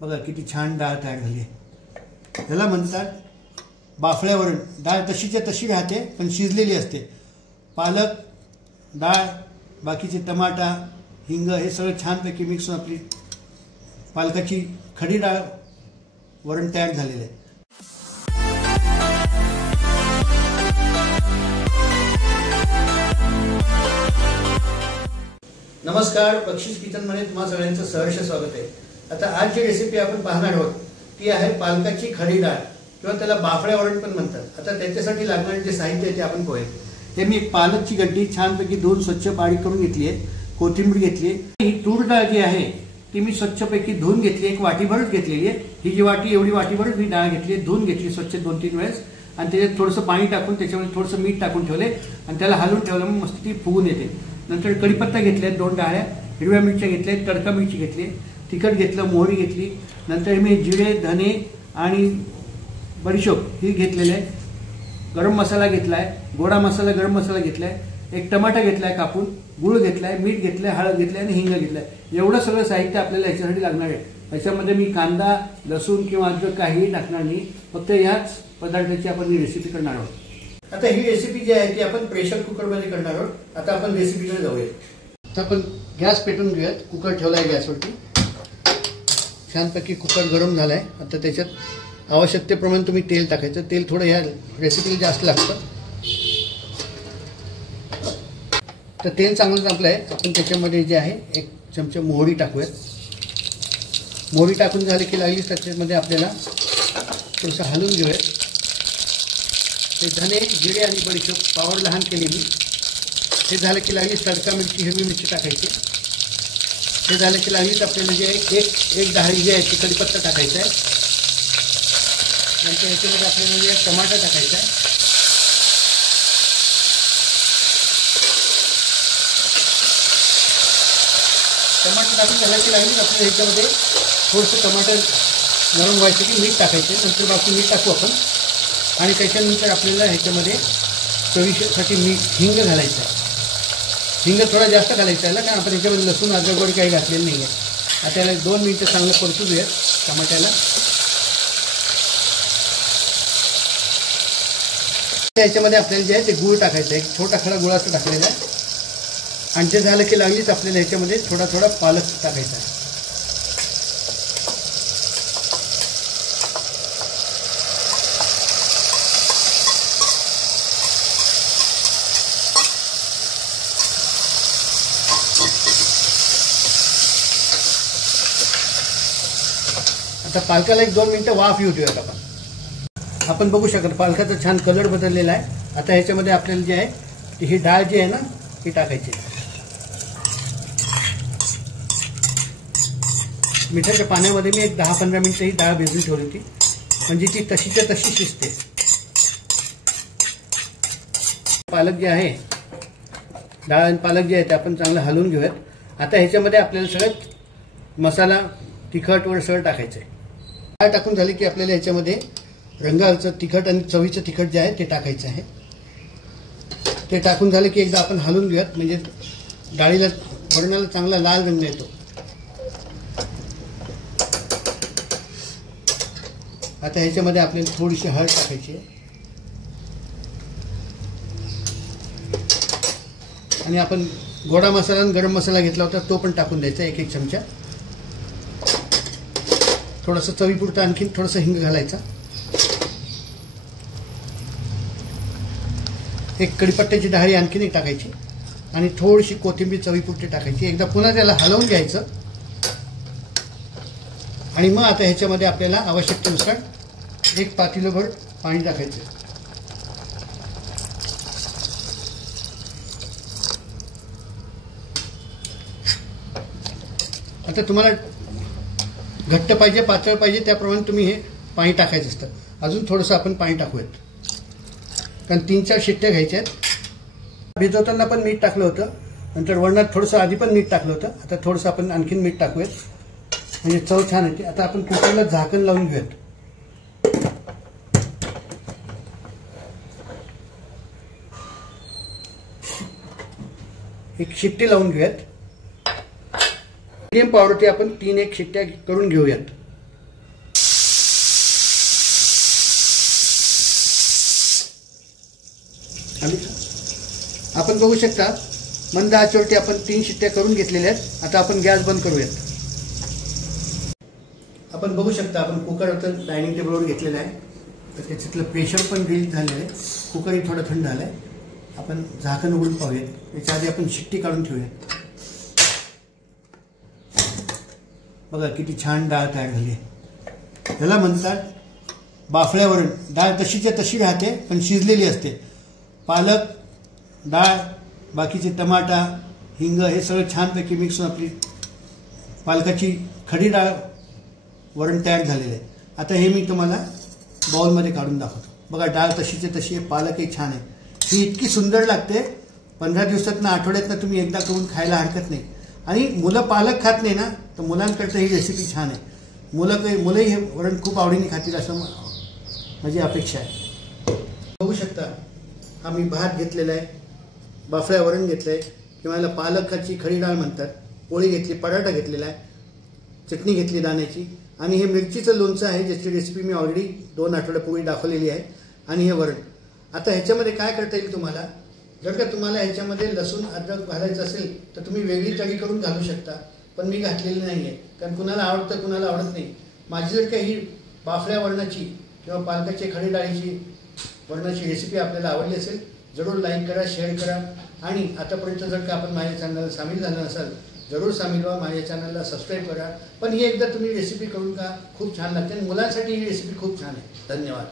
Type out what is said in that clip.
बघा किती छान डाळ तयार झाली आहे. त्याला म्हणतात बाफळ्या वरण. डाळ तशीच्या तशी राहते पण शिजलेली असते. पालक, डाळ, बाकीचे टमाटा, हिंग हे सगळं छानपैकी मिक्स होऊन आपली पालकाची खडी डाळ वरण तयार झालेलं आहे. नमस्कार, बक्षीस किचनमध्ये तुम्हा सगळ्यांचं सहर्ष स्वागत आहे. आता आज जी रेसिपी आपण पाहणार आहोत ती आहे पालकाची खडी डाळ किंवा त्याला बाफळ्या वरण पण म्हणतात. आता त्याच्यासाठी लागणारे जे साहित्य आहे ते आपण पाहूया. हे मी एक पालकची गड्डी छानपैकी धुवून स्वच्छ बारीक करून घेतली आहे. कोथिंबीर घेतली. ही तूर डाळ जी आहे ती मी स्वच्छपैकी धुवून घेतली. एक वाटीभरच घेतलेली आहे. ही जी वाटी एवढी वाटीभरच मी डाळ घेतली, धुवून घेतली स्वच्छ 2-3 वेळेस आणि त्याच्यात थोडंसं पाणी टाकून त्याच्यामध्ये थोडंसं मीठ टाकून ठेवले आणि त्याला हलवून ठेवलं. मग मस्त ती फुगून येते. नंतर कढीपत्ता घेतले, 2 डाळ्या, हिरव्या मिरच्या घेतल्या, तडका मिरची घेतली, तिखट घेतलं, मोहरी घेतली. नंतर मी जिरे, धने आणि बडीशोप ही घेतलेले आहे. गरम मसाला घेतलाय, गोडा मसाला, गरम मसाला घेतलाय, एक टमाटा घेतलाय कापून, गुळ घेतलाय, मीठ घेतलंय, हळद घेतलाय आणि हिंग घेतलाय. एवढं सगळं साहित्य आपल्याला याच्यासाठी लागणार आहे. याच्यामध्ये मी कांदा, लसूण किंवा अद्रक काहीही टाकणार नाही. फक्त याच पदार्थाची आपण ही रेसिपी करणार आहोत. आता ही रेसिपी जी आहे ती आपण प्रेशर कुकरमध्ये करणार आहोत. आता आपण रेसिपीकडे जाऊया. आता आपण गॅस पेटून घेऊयात. कुकर ठेवलाय गॅसवरती. छानपैकी कुकर गरम झालाय. आता त्याच्यात आवश्यकतेप्रमाणे तुम्ही तेल टाकायचं. तेल थोडं ह्या रेसिपीला जास्त लागतं. तर तेल चांगलं तापलंय. आपण त्याच्यामध्ये जे आहे 1 चमचा मोहरी टाकूयात. मोहरी टाकून झाली की लागली त्याच्यामध्ये आपल्याला थोडंसं हलवून घेऊयात. हे धने, जिरे आणि बडीशोप पावर लहान केली मी. हे झालं की लागली तडका मिरची, हिरवी मिरची टाकायची. हे झालं की लागलीच आपल्याला जे आहे एक डाळी जी आहे ती कढीपत्ता टाकायचा आहे. नंतर याच्यामध्ये आपल्याला जे टमाटा टाकायचा आहे. टमाटर टाकून झालं की लागलीच आपल्याला ह्याच्यामध्ये थोडंसं टमाटर नरम व्हायचं की मीठ टाकायचं. नंतर बाकी मीठ टाकू आपण. आणि त्याच्यानंतर आपल्याला ह्याच्यामध्ये चवीसाठी हिंग घालायचं आहे. हिंग थोडा जास्त घालायचा आहे कारण आपण ह्याच्यामध्ये लसूण, अद्रक वगैरे काही घातलेलं नाही आहे. आता त्याला 2 मिनिटं चांगलं परतू देऊयात टमाट्याला. ह्याच्यामध्ये आपल्याला जे आहे ते गूळ टाकायचं आहे. एक छोटा खडा गुळाचा टाकलेला आहे. आणि ते झालं की लागलीच आपल्याला ह्याच्यामध्ये थोडा थोडा पालक टाकायचा आहे. आता पालकाला 1-2 मिनिटं वाफ येऊ देऊयात आपण. आपण बघू शकता पालकाचा छान कलर बदललेला आहे. आता ह्याच्यामध्ये आपल्याला जे आहे ही डाळ जी आहे ना ही टाकायची. मिठाच्या पाण्यामध्ये मी एक 10-15 मिनिटं ही डाळ भिजून ठेवली होती म्हणजे ती तशीच्या तशी शिजते. पालक जे आहे, डाळ आणि पालक जे आहे ते आपण चांगलं हलवून घेऊयात. आता ह्याच्यामध्ये आपल्याला सगळ्यात मसाला, तिखट वर सगळं टाकायचं आहे. डाळ टाकून झाली की आपल्याला ह्याच्यामध्ये रंगाचं तिखट आणि चवीचं तिखट जे आहे ते टाकायचं आहे. ते टाकून झालं की एकदा आपण हलवून घेऊयात म्हणजे डाळीला, वरणाला चांगला लाल रंग येतो. आता ह्याच्यामध्ये आपल्याला थोडीशी हळद टाकायची आहे. आणि आपण गोडा मसाला आणि गरम मसाला घेतला होता तो पण टाकून द्यायचा 1-1 चमचा. थोडंसं चवीपुरतं आणखीन थोडंसं हिंग घालायचा. एक कढीपत्त्याची डाळी आणखीन एक टाकायची आणि थोडीशी कोथिंबीर चवीपुरती टाकायची. एकदा पुन्हा त्याला हलवून घ्यायचं. आणि मग आता ह्याच्यामध्ये आपल्याला आवश्यकतेनुसार 1 पातेलभर पाणी टाकायचं. आता तुम्हाला घट्ट पाहिजे, पातळ पाहिजे त्याप्रमाणे तुम्ही हे पाणी टाकायचं असतं. अजून थोडंसं आपण पाणी टाकूयात कारण 3-4 शिट्ट्या घ्यायच्या आहेत. भिजवताना पण मीठ टाकलं होतं. नंतर वरणात थोडंसं आधी पण मीठ टाकलं होतं. आता थोडंसं आपण आणखीन मीठ टाकूयात म्हणजे चव छान येते. आता आपण कुकरला झाकण लावून घेऊयात. एक शिट्टी लावून घेऊयात. मीडियम पॉवरवरती आपण 3-1 शिट्ट्या करून घेऊयात. आपण बघू शकता मंद आचेवरती आपण 3 शिट्ट्या करून घेतलेल्या आहेत. आता आपण गॅस बंद करूयात. आपण बघू शकता आपण कुकर आता डायनिंग टेबलवर घेतलेला आहे. तर त्याच्यातलं प्रेशर पण रिलीज झालेलं आहे. कुकरही थोडं थंड झालं आहे. आपण झाकण उघडून पाहूयात. त्याच्या आधी आपण शिट्टी काढून ठेवूयात. बघा किती छान डाळ तयार झाली आहे. त्याला म्हणतात बाफळ्या वरण. डाळ तशीच्या तशी राहते पण शिजलेली असते. पालक, डाळ, बाकीचे टमाटा, हिंग हे सगळं छानपैकी मिक्स होऊन आपली पालकाची खडी डाळ वरण तयार झालेलं आहे. आता हे मी तुम्हाला बाउलमध्ये काढून दाखवतो. बघा डाळ तशीच्या तशी आहे. पालकही छान आहे. ही इतकी सुंदर लागते. 15 दिवसातनं आठवड्यातनं तुम्ही एकदा करून खायला हरकत नाही. आणि मुलं पालक खात नाही ना तर मुलांकरता ही रेसिपी छान आहे. मुलंही हे वरण खूप आवडीने खातील असं माझी अपेक्षा आहे. बघू शकता हा मी भात घेतलेला आहे. बाफळ्या वरण घेतलं आहे किंवा याला पालकाची खडी डाळ म्हणतात. पोळी घेतली, पराठा घेतलेला आहे, चटणी घेतली दाण्याची आणि हे मिरचीचं लोणचं आहे ज्याची रेसिपी मी ऑलरेडी 2 आठवड्यापूर्वी दाखवलेली आहे. आणि हे वरण. आता ह्याच्यामध्ये काय करता येईल तुम्हाला, जर का तुम्हाला ह्याच्यामध्ये लसूण अद्रक घालायचं असेल तर तुम्ही वेगळी तळी करून घालू शकता. पण मी घातलेली नाही आहे कारण कुणाला आवडतं कुणाला आवडत नाही. माझी जर का ही बाफळ्या वरणाची किंवा पालकाच्या खडी डाळीची वरणाची रेसिपी आपल्याला आवडली असेल जरूर लाईक करा, शेअर करा. आणि आतापर्यंत जर का आपण माझ्या चॅनलला सामील झाला नसाल जरूर सामील व्हा. माझ्या चॅनलला सबस्क्राईब करा. पण ही एकदा तुम्ही रेसिपी करून का खूप छान लागते आणि मुलांसाठी ही रेसिपी खूप छान आहे. धन्यवाद.